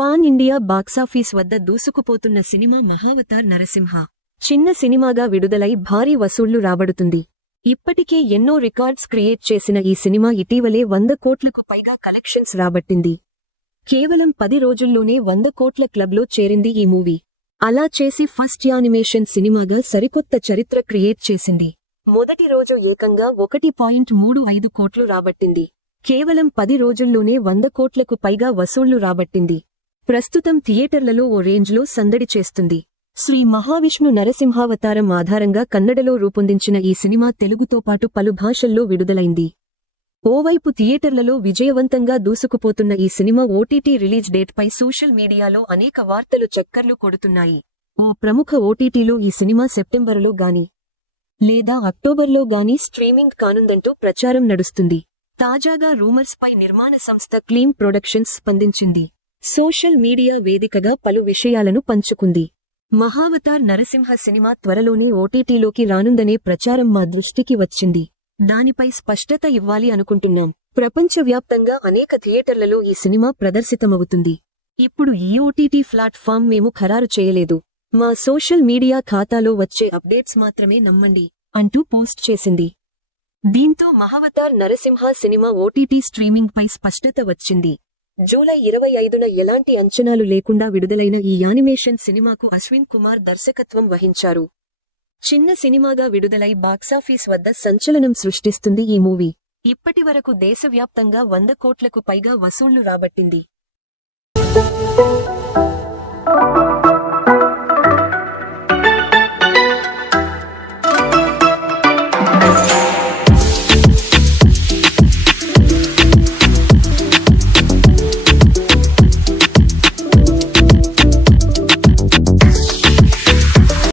Pan India box office వద్ద దూసుకుపోతున్న cinema Mahavatar Narasimha చిన్న సినిమాగా విడుదలై భారీ వసూళ్లు రాబడుతుంది. ఇప్పటికే ఎన్నో రికార్డ్స్ క్రియేట్ చేసిన ఈ సినిమా ఇటీవలే 100 కోట్లకు పైగా కలెక్షన్స్ రాబట్టింది. కేవలం 10 రోజుల్లోనే 100 కోట్ల క్లబ్లో చేరింది ఈ మూవీ. అలా చేసి ఫస్ట్ యానిమేషన్ సినిమాగా సరికొత్త చరిత్ర క్రియేట్ చేసింది. మొదటి రోజు ఏకంగా 1.35 కోట్లు రాబట్టింది. కేవలం 10 రోజుల్లోనే 100 కోట్లకు పైగా వసూళ్లు రాబట్టింది. ప్రస్తుతం థియేటర్లలో ఓ రేంజ్లో సందడి చేస్తుంది. శ్రీ మహావిష్ణు నరసింహావతారం ఆధారంగా కన్నడలో రూపొందించిన ఈ సినిమా తెలుగుతో పాటు పలు భాషల్లో విడుదలైంది. ఓవైపు థియేటర్లలో విజయవంతంగా దూసుకుపోతున్న ఈ సినిమా ఓటీటీ రిలీజ్ డేట్పై సోషల్ మీడియాలో అనేక వార్తలు చక్కర్లు కొడుతున్నాయి. ఓ ప్రముఖ ఓటీటీలో ఈ సినిమా సెప్టెంబరులో గాని లేదా అక్టోబర్లో గాని స్ట్రీమింగ్ కానుందంటూ ప్రచారం నడుస్తుంది. తాజాగా రూమర్స్ పై నిర్మాణ సంస్థ క్లీన్ ప్రొడక్షన్స్ స్పందించింది. సోషల్ మీడియా వేదికగా పలు విషయాలను పంచుకుంది. మహావతార్ నరసింహ సినిమా త్వరలోనే ఓటీటీలోకి రానుందనే ప్రచారం మా దృష్టికి వచ్చింది. దానిపై స్పష్టత ఇవ్వాలి అనుకుంటున్నాం. ప్రపంచవ్యాప్తంగా అనేక థియేటర్లలో ఈ సినిమా ప్రదర్శితమవుతుంది. ఇప్పుడు ఈ ఓటీటీ ప్లాట్ఫామ్ మేము ఖరారు చేయలేదు. మా సోషల్ మీడియా ఖాతాలో వచ్చే అప్డేట్స్ మాత్రమే నమ్మండి అంటూ పోస్ట్ చేసింది. దీంతో Mahavatar Narasimha cinema OTT streaming పై స్పష్టత వచ్చింది. జూలై 25న ఎలాంటి అంచనాలు లేకుండా విడుదలైన ఈ యానిమేషన్ సినిమాకు అశ్విన్ కుమార్ దర్శకత్వం వహించారు. చిన్న సినిమాగా విడుదలై బాక్సాఫీస్ వద్ద సంచలనం సృష్టిస్తుంది ఈ మూవీ. ఇప్పటివరకు దేశవ్యాప్తంగా 100 కోట్లకు పైగా వసూళ్లు రాబట్టింది.